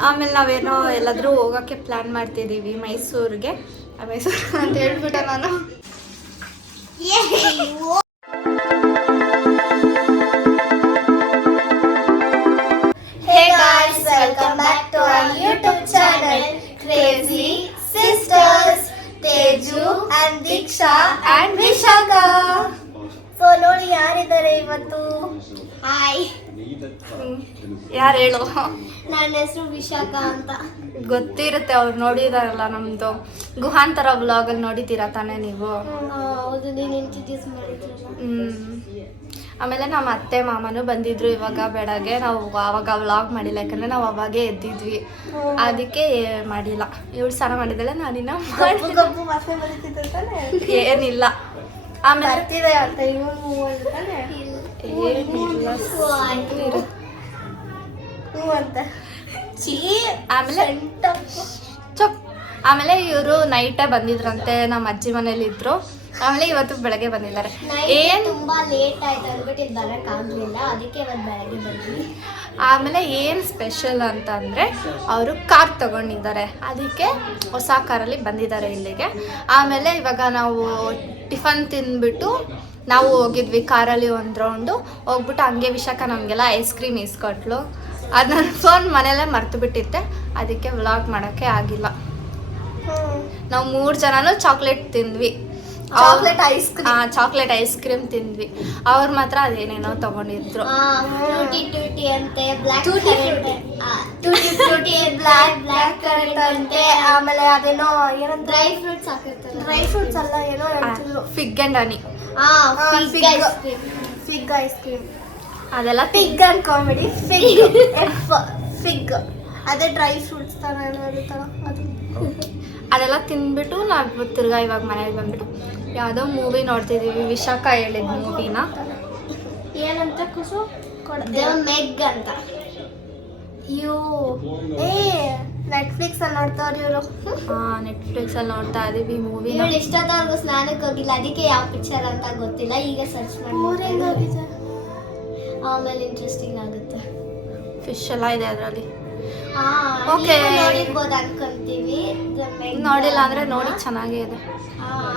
ಆಮೇಲೆ ನಾವೇನೋ ಎಲ್ಲಾದ್ರೂ ಹೋಗೋಕ್ಕೆ ಪ್ಲ್ಯಾನ್ ಮಾಡ್ತಿದ್ದೀವಿ ಮೈಸೂರಿಗೆ ಆ, ಮೈಸೂರು ಅಂತ ಹೇಳ್ಬಿಟ್ಟೆ ನಾನು Hey guys, welcome back to our YouTube channel, Crazy Sisters, Teju and Diksha and Vishaka. So ನೋಡಿ ಯಾರಿದ್ದಾರೆ ಇವತ್ತು? ಹಾಯ್ ಯಾರು ಹೇಳು? ನನ್ನ ಹೆಸರು ವಿಶಾಖ ಅಂತ. ಗೊತ್ತಿರುತ್ತೆ ಅವ್ರು ನೋಡಿದಾರಲ್ಲ ನಮ್ದು. ಗುಹಾಂತರ ಅಲ್ಲಿ ನೋಡಿದ್ದೀರಾ ತಾನೇ ನೀವು? ಹೌದು ನೀನು ಇಂಟ್ರಡ್ಯೂಸ್ ಮಾಡಿದ್ರಲ್ಲ. ಹ್ಮ್. ಆಮೇಲೆ ನಮ್ಮ ಅತ್ತೆ ಮಾಮನು ಬಂದಿದ್ರು ಇವಾಗ ಬೆಳಗ್ಗೆ. ನಾವು ಅವಾಗ ವ್ಲಾಗ್ ಮಾಡಿಲ್ಲ ಯಾಕಂದ್ರೆ ನಾವು ಅವಾಗೇ ಎದ್ದಿದ್ವಿ. ಅದಕ್ಕೆ ಮಾಡಿಲ್ಲ. ಇವಳು ಸ್ನಾನ ಮಾಡಿದ್ದಾಳೆ ನಾನಿನ್ನ ಏನಿಲ್ಲ. ಆಮೇಲೆ ಬರ್ತಿದೆ ಅಂತಾನೆ ಅಂತ ಚೀ ಆಮೇಲೆ ಚಪ್. ಆಮೇಲೆ ಇವರು ನೈಟೇ ಬಂದಿದ್ರಂತೆ ನಮ್ಮ ಅಜ್ಜಿ ಮನೇಲಿ ಇದ್ರು. ಆಮೇಲೆ ಇವತ್ತು ಬೆಳಗ್ಗೆ ಬಂದಿದ್ದಾರೆ. ಏನ್ ತುಂಬಾ ಲೇಟ್ ಆಯ್ತು ಅಂದ್ಬಿಟ್ಟು ಇಲ್ಲಿ ಬರಕ್ ಆಗ್ಲಿಲ್ಲ. ಅದಕ್ಕೆ ಇವತ್ತು ಬೆಳಗ್ಗೆ ಬಂದ್ವಿ. ಆಮೇಲೆ ಏನು ಸ್ಪೆಷಲ್ ಅಂತ ಅಂದರೆ ಅವರು ಕಾರ್ ತಗೊಂಡಿದ್ದಾರೆ. ಅದಕ್ಕೆ ಹೊಸ ಕಾರಲ್ಲಿ ಬಂದಿದ್ದಾರೆ ಇಲ್ಲಿಗೆ. ಆಮೇಲೆ ಇವಾಗ ನಾವು ಟಿಫನ್ ತಿಂದ್ಬಿಟ್ಟು ನಾವು ಹೋಗಿದ್ವಿ ಕಾರಲ್ಲಿ ಒಂದು ರೌಂಡು ಹೋಗ್ಬಿಟ್ಟು ಹಂಗೆ ವಿಶಾಖ ನಮಗೆಲ್ಲ ಐಸ್ ಕ್ರೀಮ್ ಇಸ್ಕೊಟ್ಲು. ಅದು ನನ್ನ ಫೋನ್ ಮನೆಯಲ್ಲೇ ಮರ್ತು ಬಿಟ್ಟಿತ್ತೆ ಅದಕ್ಕೆ ವ್ಲಾಗ್ ಮಾಡೋಕ್ಕೆ ಆಗಿಲ್ಲ. ನಾವು ಮೂರು ಜನನೂ ಚಾಕ್ಲೇಟ್ ತಿಂದ್ವಿ. Chocolate ice chocolate ice cream ತಿಂದ್ವಿ ಅವ್ರು ಮಾತ್ರ ಅದೇನೇನೋ ತಗೊಂಡಿದ್ರು ಟೂಟಿ ಟೂಟಿ ಅಂತೆ black tutti tutti tutti black black currant ಅಂತೆ ಆಮೇಲೆ ಅದೇನೋ ಏನಂತ ಡ್ರೈ ಫ್ರೂಟ್ಸ್ ಹಾಕಿರ್ತಾರೆ ಡ್ರೈ ಫ್ರೂಟ್ಸ್ ಅಲ್ಲ ಏನೋ ಹೇಳ್ತಿದ್ರು fig and honey fig ice cream fig ice cream ಅದೆಲ್ಲ fig and comedy fig F fig ಅದೇ ಡ್ರೈ ಫ್ರೂಟ್ಸ್ ತರ ಏನೋ ಇರುತ್ತಲ್ಲ ಅದು ಅದೆಲ್ಲ ತಿಂದ್ಬಿಟ್ಟು ನಾವು ತಿರ್ಗಾ ಇವಾಗ ಮನೇಲಿ ಬಂದ್ಬಿಟ್ಟು ಯಾವುದೋ ಮೂವಿ ನೋಡ್ತಿದ್ದೀವಿ ವಿಶಾಖ ಹೇಳಿದ ಮೂವಿನ ಏನಂತ ಕುಸು? ಮೆಗ್ ಅಂತ. ಅಯ್ಯೋ ಏ ನೆಟ್ಫ್ಲಿಕ್ಸ್ ಅಲ್ಲಿ ನೋಡ್ತಾವ್ರಿ ಇವರು. ನೆಟ್ಫ್ಲಿಕ್ಸಲ್ಲಿ ನೋಡ್ತಾ ಇದ್ದೀವಿ ಮೂವಿ ಇವಳು ಇಷ್ಟೊತ್ತವರೆಗೂ ಸ್ನಾನಕ್ಕೆ ಹೋಗಿಲ್ಲ ಅದಕ್ಕೆ ಯಾವ ಪಿಕ್ಚರ್ ಅಂತ ಗೊತ್ತಿಲ್ಲ ಈಗ ಸರ್ಚ್ ಮಾಡಿ ಆಮೇಲೆ ಇಂಟ್ರೆಸ್ಟಿಂಗ್ ಆಗುತ್ತೆ. ಫಿಶ್ ಎಲ್ಲ ಇದೆ ಅದರಲ್ಲಿ. ಓಕೆ ನೋಡಿರ್ಬೋದು ಅನ್ಕೊಂತೀವಿ ನೋಡಿಲ್ಲ ಅಂದ್ರೆ ನೋಡಿ ಚೆನ್ನಾಗೇ ಇದೆ.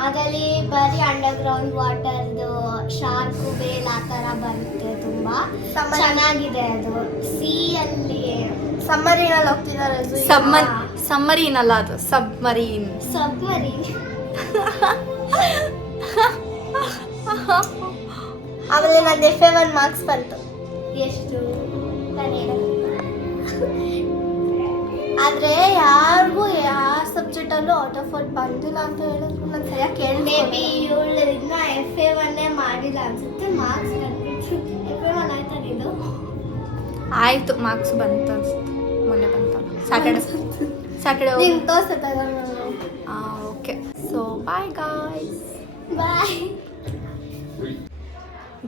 ಅದರಲ್ಲಿ ಬರೀ ಅಂಡರ್ ಗ್ರೌಂಡ್ ವಾಟರ್ದು ಶಾರ್ಕು ಬೇಲ್ ಆ ಥರ ಬರುತ್ತೆ ತುಂಬಾ. ಚೆನ್ನಾಗಿದೆ ಅದು. ಸಿ ಅಲ್ಲಿ ಸಮ್ಮರಿನಲ್ಲಿ ಹೋಗ್ತಿದ್ದಾರೆ ಸಮ್ಮರ್ ಸಮ್ಮರಿನ್ ಅಲ್ಲ ಅದು. ಸಬ್ಮರೀನ್ ಸಬ್ಮರೀನ್ ಆಮೇಲೆ ನನ್ನ ಎಫ್ ಎ ಒನ್ ಮಾರ್ಕ್ಸ್ ಬಂತು. ಎಷ್ಟು? ಕನ್ನಡ ಆದ್ರೆ ಯಾರಿಗೂ ಯಾವ ಸಬ್ಜೆಕ್ಟ್ ಅಲ್ಲೂ ಔಟ್ ಆಫ್ ಔಟ್ ಬಂದಿಲ್ಲ ಅಂತ ಹೇಳಿದ್ರು ನಾನು ಸರಿಯಾಗಿ ಕೇಳಿ ಮೇ ಬಿ ಇವಳು ಇದನ್ನ ಎಫ್ ಎ ಒನ್ನೇ ಮಾಡಿಲ್ಲ ಅನ್ಸುತ್ತೆ ಮಾರ್ಕ್ಸ್ ಎಫ್ ಎ ಒನ್ ಆಯ್ತಾ ಇದು ಆಯಿತು ಮಾರ್ಕ್ಸ್ ಬಂತು ಅನ್ಸುತ್ತೆ. ಮೊನ್ನೆ ಬಂತಲ್ಲ ಸ್ಯಾಟರ್ಡೆ ಸ್ಯಾಟರ್ಡೆ ನಿಂಗೆ ತೋರ್ಸುತ್ತೆ okay so bye guys bye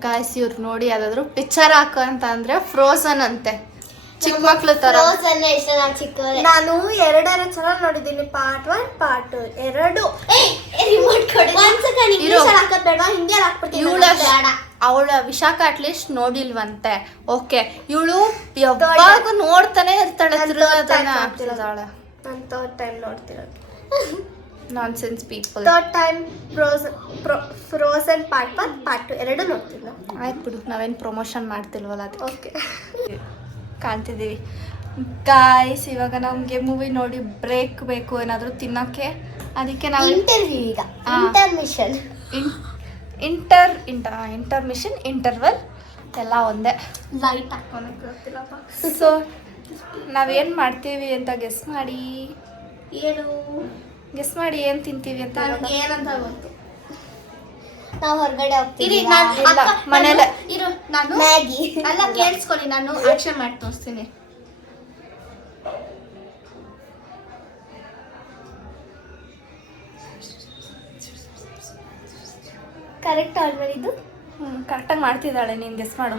guys ಇವ್ರು ನೋಡಿ ಯಾವುದಾದ್ರು ಪಿಕ್ಚರ್ ಹಾಕು ಅಂತ ಅಂದ್ರೆ ಫ್ರೋಸನ್ ಅಂತೆ. ಚಿಕ್ಕ ಮಕ್ಳು ತರ. ನಾನು ಎರಡರ ಚಾನಲ್ ನೋಡಿದ್ದೀನಿ ಪಾರ್ಟ್ ಒನ್ ಪಾರ್ಟ್ ಟು ಎರಡು. ರಿಮೋಟ್ ಅವಳ ವಿಶಾಖ ಅಟ್ಲೀಸ್ಟ್ ನೋಡಿಲ್ವಂತೆ. ಓಕೆ ಇವಳು ಯಾವಾಗ ನೋಡ್ತಾನೆ ಇರ್ತಾಳೆ ನಾನ್ third time ನೋಡ್ತಿರೋದು. Nonsense people third time frozen frozen part one part two ಎರಡು ನೋಡ್ತೀನಿ ಆಯ್ತು ಬಿಡು ನಾವೇನು ಪ್ರಮೋಷನ್ ಮಾಡ್ತಿಲ್ವಲ್ಲ ಅದಕ್ಕೆ. ಓಕೆ ಕಾಣ್ತಿದ್ದೀವಿ. ಗಾಯ್ಸ್ ಇವಾಗ ನಮಗೆ ಮೂವಿ ನೋಡಿ ಬ್ರೇಕ್ ಬೇಕು ಏನಾದರೂ ತಿನ್ನೋಕ್ಕೆ ಅದಕ್ಕೆ ನಾವು ಇಂಟರ್ವ್ಯೂ ಈಗ. Intermission inter inter intermission interval ಎಲ್ಲ ಒಂದೇ. ಲೈಟ್ ಗೊತ್ತಿಲ್ಲಪ್ಪ ಸೊ ನಾವೇನು ಮಾಡ್ತೀವಿ ಅಂತ ಗೆಸ್ ಮಾಡಿ. ಏನು? ಗೆಸ್ ಮಾಡಿ ಏನು ತಿಂತೀವಿ ಅಂತ ಏನಂತ ಗೊತ್ತು? ನಾವು ಹೊರಗಡೆ ಹೋಗ್ತೀವಿ. ಇರಿ, ನಾನ್- ಇಲ್ಲ, ಮನೇಲೆ. ಇರು ನಾನು ಮ್ಯಾಗಿ. ಅಲ್ಲ ಕೇಳಿಸ್ಕೊಳ್ಳಿ ನಾನು ಆಕ್ಷನ್ ಮಾಡಿ ತೋರಿಸ್ತೀನಿ. ಕರೆಕ್ಟ್ ಆಲ್ರೆಡಿ ಇದು ಹ್ಞೂ ಕರೆಕ್ಟಾಗಿ ಮಾಡ್ತಿದ್ದಾಳೆ ನೀನು ಗೆಸ್ ಮಾಡು.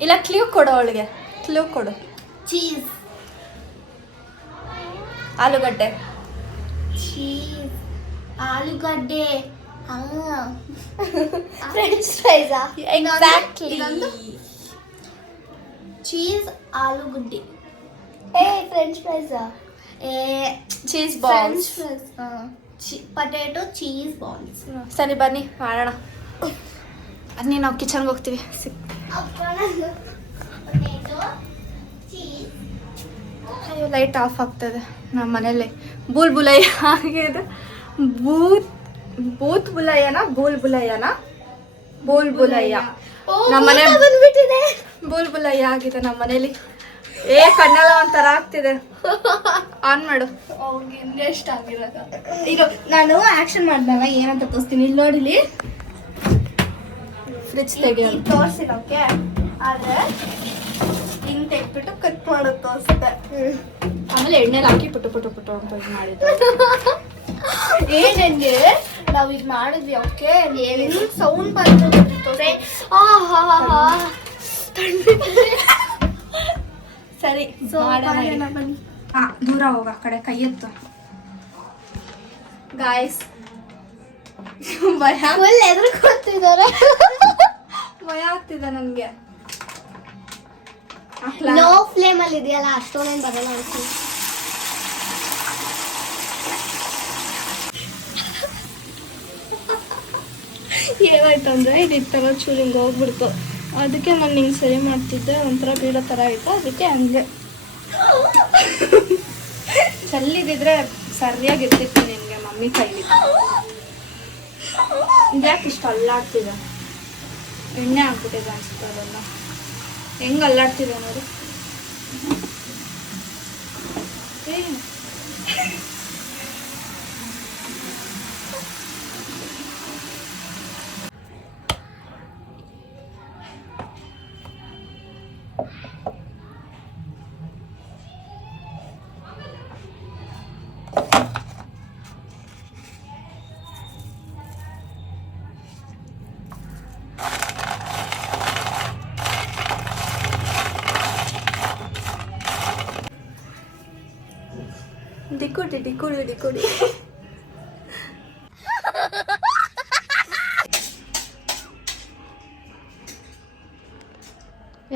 ಇಲ್ಲ ಕ್ಲೂ ಕೊಡು ಅವಳಿಗೆ. ಕ್ಲೂ ಕೊಡು. ಚೀಸ್ ಆಲೂಗಡ್ಡೆ. ಚೀಸ್ ಆಲೂಗಡ್ಡೆ. ಫ್ರೆಂಚ್ ಫ್ರೈಸಾ ಎಕ್ಸಾಕ್ಟ್ಲಿ ಚೀಸ್ ಆಲೂಗಡ್ಡೆ. ಏ ಫ್ರೆಂಚ್ ಫ್ರೈಸ್ ಏ cheese balls potato cheese balls ಸರಿ ಬನ್ನಿ ಮಾಡೋಣ. ಅದನ್ನೇ ನಾವು ಕಿಚನ್ಗೆ ಹೋಗ್ತೀವಿ. ಅಯ್ಯೋ ಲೈಟ್ ಆಫ್ ಆಗ್ತದೆ ನಮ್ಮ ಮನೇಲಿ ಬೂಲ್ ಬುಲೈ ಆಗಿದೆ. ಬೂತ್ ಬೂತ್ ಬುಲಯ್ಯನ ಬೂಲ್ ಬುಲಯ್ಯನ ಬೂಲ್ ಬುಲಯ್ಯ ನಮ್ಮನೆ ಬಂದ್ಬಿಟ್ಟಿದೆ. ಬೂಲ್ ಬುಲಯ್ಯ ಆಗಿದೆ ನಮ್ಮ ಮನೇಲಿ. ಏ ಕಣ್ಣಲ್ಲ ಒಂಥರ ಆಗ್ತಿದೆ. ಆನ್ ಮಾಡು. ಎಷ್ಟು ಆಗಿರೋದು. ಇದು ನಾನು ಆಕ್ಷನ್ ಮಾಡಿದಾಗ ಏನಂತ ತೋರಿಸ್ತೀನಿ. ಇಲ್ಲಿ ನೋಡಿಲಿ ಫ್ರಿಜ್ ತೆಗೆಯೋದು ತೋರಿಸಿಲ್ಲ ಓಕೆ ಆದ್ರೆ ಹಿಂಗ್ ತೆಗ್ಬಿಟ್ಟು ಕಟ್ ಮಾಡೋದು ತೋರಿಸಿದೆ ಆಮೇಲೆ ಎಣ್ಣೆಲಿ ಹಾಕಿ ಪುಟ್ಟು ಪುಟ್ಟು ಪುಟ್ಟು ಅಂತ ಮಾಡಿದ್ದು. ಏನಂಗೆ ನಾವು ಇದು ಮಾಡಿದ್ವಿ ಓಕೆ ಏನೇನು ಸೌಂಡ್ ಹಾ ಸರಿ ಬನ್ನಿ. ದೂರ ಹೋಗ ಆ ಕಡೆ ಕೈ ಎತ್ತು. ಗಾಯ್ಸ್ ಭಯ. ಎದುರ್ಕೊತಿದ್ದಾರೆ ಭಯ ಆಗ್ತಿದೆ ನನಗೆ. ಲೋ ಫ್ಲೇಮ್ ಅಲ್ಲಿ ಇದೆಯಲ್ಲ ಅಷ್ಟೊಂದೇನು ಬರಲ್ಲ ಅನ್ಸುತ್ತೆ. ಏನಾಯ್ತು ಅಂದರೆ ಇದು ಥರ ಚೂರು ಹಿಂಗೆ ಹೋಗ್ಬಿಡ್ತು. ಅದಕ್ಕೆ ನಾನು ಹಿಂಗೆ ಸರಿ ಮಾಡ್ತಿದ್ದೆ, ಒಂಥರ ಬೀಳೋ ಥರ ಆಯಿತು. ಅದಕ್ಕೆ ಹಂಗೆ. ಚಲ್ಲಿದ್ದಿದ್ರೆ ಸರಿಯಾಗಿರ್ತಿತ್ತು ನಿನಗೆ ಮಮ್ಮಿ ಕೈಲಿ. ಇದ್ಯಾಕೆ ಇಷ್ಟು ಅಲ್ಲಾಡ್ತಿದೆ? ಎಣ್ಣೆ ಆಗ್ಬಿಟ್ಟಿದೆ ಅನಿಸುತ್ತೆ ಅದೆಲ್ಲ ಹೆಂಗೆ ಅಲ್ಲಾಡ್ತಿದೆ ನೋಡಿ. ಏ ದಿಕ್ಕುಡಿ ದಿಕ್ಕುಡಿ ದಿಕ್ಕುಡಿ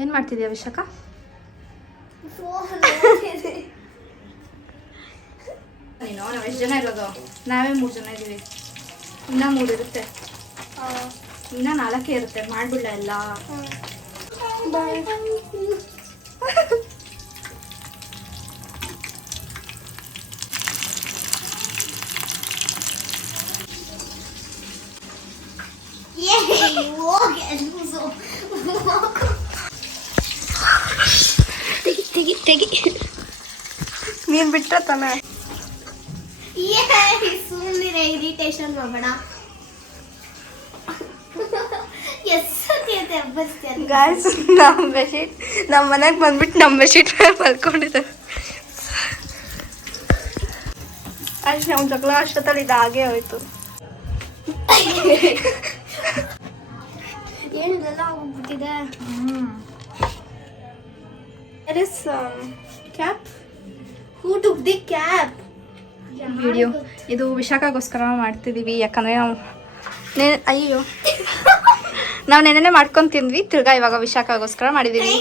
ಏನ್ ಮಾಡ್ತಿದ್ಯಾ ವಿಶಾಖ? ನೀನು ನಾವು ಎಷ್ಟು ಜನ ಇರೋದು? ನಾವೇ ಮೂರು ಜನ ಇದ್ದೀವಿ ಇನ್ನ ಮೂರು ಇರುತ್ತೆ. ಇನ್ನ ನಾಲ್ಕೇ ಇರುತ್ತೆ. ಮಾಡ್ಬಿಡ ಎಲ್ಲ ಬಾಯ್ ತೆಗಿ ತೆಗಿ ತೆಗಿ ನೀನ್ ಬಿಟ್ರ ತಾನೆ ಸುಮ್ಮನೆ ಇರಿಟೇಷನ್ ಮಾಡಬೇಡ ಗಾಯ್ಸ್ ನಮ್ಮ ಬೆಡ್ಶೀಟ್ ನಮ್ಮ ಮನೆಗೆ ಬಂದ್ಬಿಟ್ಟು ನಮ್ಮ ಬೆಡ್ಶೀಟ್ ಮೇಲೆ ಮಲ್ಕೊಂಡಿದ್ದಾರೆ. ಅಷ್ಟು ನಮ್ಮ ಜಗಳ ಅಷ್ಟೊತ್ತಲ್ಲಿ ಇದು ಹಾಗೇ ಹೋಯ್ತು. Cap who took the cap video ಇದು ವಿಶಾಖಗೋಸ್ಕರ ಮಾಡ್ತಿದ್ದೀವಿ ಯಾಕಂದರೆ ನಾವು ನೇ ಅಯ್ಯೋ. ನಾವು ನೆನ್ನೆ ಮಾಡ್ಕೊಂಡು ತಿಂದ್ವಿ ತಿರ್ಗಾ ಇವಾಗ ವಿಶಾಖಗೋಸ್ಕರ ಮಾಡಿದ್ದೀವಿ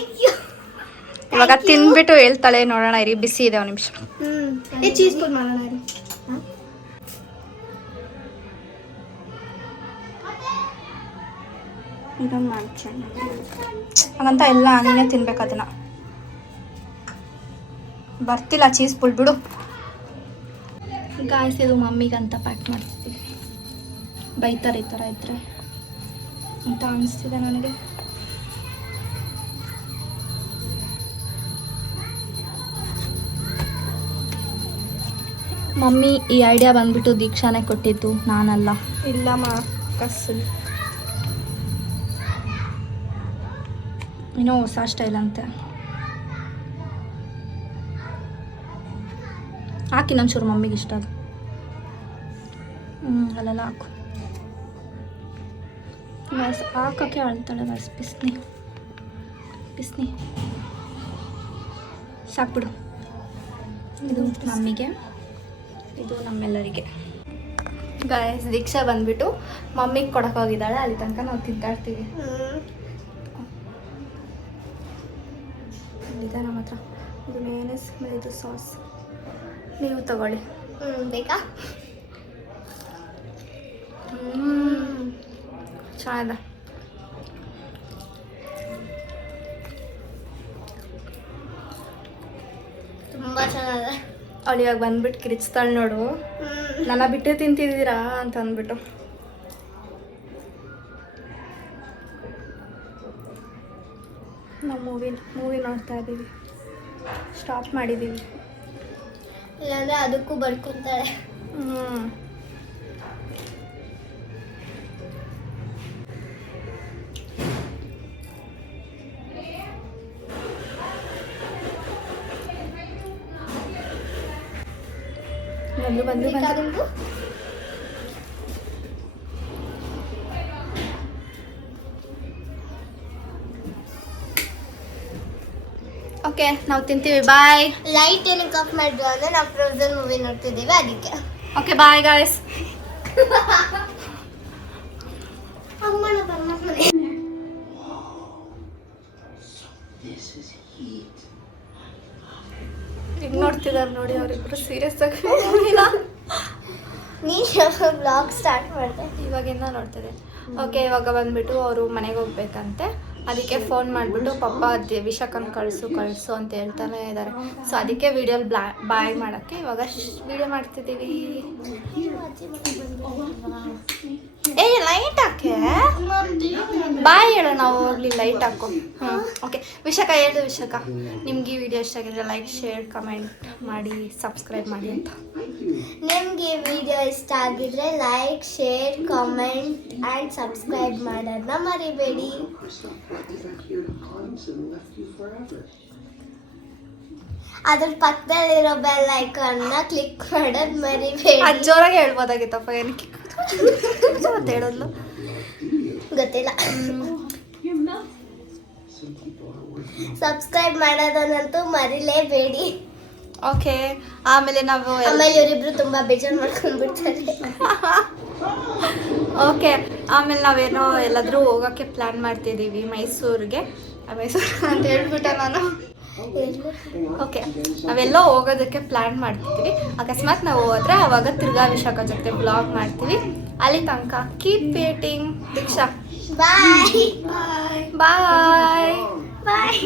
ಇವಾಗ ತಿಂದ್ಬಿಟ್ಟು ಹೇಳ್ತಾಳೆ ನೋಡೋಣ ಇರಿ ಬಿಸಿ ಇದೆ ಒಂದು ನಿಮಿಷ. ಚೀಸ್ ಪುಡ್ ಮಾಡೋಣ. ಇದೊಂದು ಮಾಡ್ತೀನಿ ಹಾಗಂತ ಎಲ್ಲ ನೀನೇ ತಿನ್ಬೇಕು ಅದನ್ನ. ಬರ್ತಿಲ್ಲ ಚೀಸ್ ಪುಲ್ ಬಿಡು. ಗಾಯ್ಸ್ ಇದು ಮಮ್ಮಿಗಂತ ಪ್ಯಾಕ್ ಮಾಡ್ತಿದ್ದೀವಿ ಬೈತಾರೆ ಈ ಥರ ಇದ್ರೆ. ಅಂತ ಅನಿಸ್ತಿದೆ ನನಗೆ. ಮಮ್ಮಿ ಈ ಐಡಿಯಾ ಬಂದ್ಬಿಟ್ಟು ದೀಕ್ಷಾನೇ ಕೊಟ್ಟಿದ್ದು ನಾನಲ್ಲ. ಇಲ್ಲ ಮಾ ಕಸ್ಸು ಏನೋ ಹೊಸ ಸ್ಟೈಲ್ ಅಂತೆ. ಹಾಕಿ ಚೂರು ಮಮ್ಮಿಗೆ ಇಷ್ಟ ಅದು ಹ್ಞೂ ಅಲ್ಲೆಲ್ಲ ಹಾಕು. ಬಸ್ ಹಾಕೋಕ್ಕೆ ಅಳ್ತಾಳೆ ಬಸ್ ಬಿಸ್ನಿ. ಬಿಸ್ನಿ. ಸಾಕ್ಬಿಡು ಇದು ಮಮ್ಮಿಗೆ. ಇದು ನಮ್ಮೆಲ್ಲರಿಗೆ. ಗಾಯಸ್ ದೀಕ್ಷಾ ಬಂದ್ಬಿಟ್ಟು ಮಮ್ಮಿಗೆ ಕೊಡಕ್ಕೆ ಹೋಗಿದ್ದಾಳೆ. ಅಲ್ಲಿ ತನಕ ನಾವು ತಿಂತಾ ಇರ್ತೀವಿ. ಇದೆ ನಮ್ಮ ಹತ್ರ. ಇದು ಮೇನೇಸ್ ಇದು ಸಾಸ್ ನೀವು ತಗೊಳ್ಳಿ. ಹ್ಞೂ ಬೇಕಾ? ಹ್ಮ್ ಚೆನ್ನಾಗಿದೆ ತುಂಬ ಚೆನ್ನಾಗಿದೆ ಅವಳು ಇವಾಗ ಬಂದ್ಬಿಟ್ಟು ಕಿರಿಚ್ತಾಳೆ ನೋಡು. ನನ್ನ ಬಿಟ್ಟೆ ತಿಂತಿದ್ದೀರಾ ಅಂತ ಅಂದ್ಬಿಟ್ಟು. ನಾವು ಮೂವಿ ಮೂವಿ ನೋಡ್ತಾ ಇದ್ದೀವಿ ಸ್ಟಾಪ್ ಮಾಡಿದ್ದೀವಿ ಇಲ್ಲಾಂದ್ರೆ ಅದಕ್ಕೂ ಬಡ್ಕೊಂತಾಳೆ ಹ್ಞೂ ಬಂದು ಬಂದು ಓಕೆ ನಾವು ತಿಂತೀವಿ ಬಾಯ್ ಲೈಟ್ ಏನಕ್ಕೆ ಆಫ್ ಮಾಡಿದ್ರು ಅಂದ್ರೆ ನಾವು ಫ್ರೋಜನ್ ಮೂವಿ ನೋಡ್ತಿದ್ದೀವಿ ಅದಕ್ಕೆ. ಓಕೆ ಬಾಯ್ ಗಾಯ್ಸ್ ಅಮ್ಮನ ಪರಮಾತ್ಮನೆ. ಈಗ ನೋಡ್ತಿದ್ದಾರೆ ನೋಡಿ ಅವರಿಬ್ರು ಸೀರಿಯಸ್ ಆಗಿ ನೀನು ಬ್ಲಾಗ್ ಸ್ಟಾರ್ಟ್ ಮಾಡಿದೆ. ಇವಾಗಿಂದ ನೋಡ್ತಿದೆ ಓಕೆ ಇವಾಗ ಬಂದ್ಬಿಟ್ಟು ಅವರು ಮನೆಗೆ ಹೋಗ್ಬೇಕಂತೆ. ಅದಕ್ಕೆ ಫೋನ್ ಮಾಡಿಬಿಟ್ಟು ಪಪ್ಪ ವಿಷಕನ್ ಕಳಿಸು ಕಳಿಸು ಅಂತ ಹೇಳ್ತಾನೆ ಇದ್ದಾರೆ ಸೊ ಅದಕ್ಕೆ ವಿಡಿಯೋಲಿ ಬ್ಲಾ ಬಾಯ್ ಮಾಡೋಕ್ಕೆ ಇವಾಗ ವಿಡಿಯೋ ಮಾಡ್ತಿದ್ದೀವಿ. ಏ ಲೈಟ್ ಹಾಕೆ? ಬಾಯ್ ಹೇಳೋ ನಾವು ಹೋಗ್ಲಿ ಲೈಟ್ ಹಾಕು. ಹ್ಞೂ ಓಕೆ ವಿಶಾಖ, ಹೇಳು ವಿಶಾಖ. ನಿಮ್ಗೆ ಈ ವಿಡಿಯೋ ಇಷ್ಟ ಆಗಿದ್ರೆ ಲೈಕ್ ಶೇರ್ ಕಮೆಂಟ್ ಮಾಡಿ ಸಬ್ಸ್ಕ್ರೈಬ್ ಮಾಡಿ ಅಂತ. ನಿಮ್ಗೆ ಈ ವಿಡಿಯೋ ಇಷ್ಟ ಆಗಿದ್ರೆ like share comment and subscribe ಮಾಡೋದನ್ನ ಮರಿಬೇಡಿ. ಅದ್ರ ಪಕ್ಕದಲ್ಲಿರೋ ಬೆಲ್ ಐಕಾನ್ನ ಕ್ಲಿಕ್ ಮಾಡೋದು ಮರಿಬೇಡಿ ಅದು ಜೋರಾಗಿ ಹೇಳ್ಬೋದಾಗಿತ್ತಪ್ಪ ಏನಕ್ಕೆ ಅಂತ ಹೇಳೋದ್ಲು? ಗೊತ್ತಿಲ್ಲ. ಸಬ್ಸ್ಕ್ರೈಬ್ ಮಾಡೋದನ್ನಂತೂ ಮರಿಲೇಬೇಡಿ. ಓಕೆ ಆಮೇಲೆ ನಾವು ಆಮೇಲೆ ಇವರಿಬ್ರು ತುಂಬಾ ಬೇಜಾರು ಮಾಡ್ಕೊಂಡ್ಬಿಡ್ತಾರೆ. ಓಕೆ ಆಮೇಲೆ ನಾವೇನೋ ಎಲ್ಲಾದರೂ ಹೋಗೋಕ್ಕೆ ಪ್ಲ್ಯಾನ್ ಮಾಡ್ತಿದ್ದೀವಿ ಮೈಸೂರಿಗೆ. ಮೈಸೂರು ಅಂತ ಹೇಳ್ಬಿಟ್ಟೆ ನಾನು. ಓಕೆ ನಾವೆಲ್ಲೋ ಹೋಗೋದಕ್ಕೆ ಪ್ಲ್ಯಾನ್ ಮಾಡ್ತಿದ್ವಿ. ಅಕಸ್ಮಾತ್ ನಾವು ಹೋದ್ರೆ ಅವಾಗ ತಿರ್ಗಾ ವಿಶಾಖ ಜೊತೆ ಬ್ಲಾಗ್ ಮಾಡ್ತೀವಿ. ಅಲ್ಲಿ ತನಕ ಕೀಪ್ ವೇಟಿಂಗ್ ದೀಕ್ಷಾ. ಬಾಯ್ ಬಾಯ್ ಬಾಯ್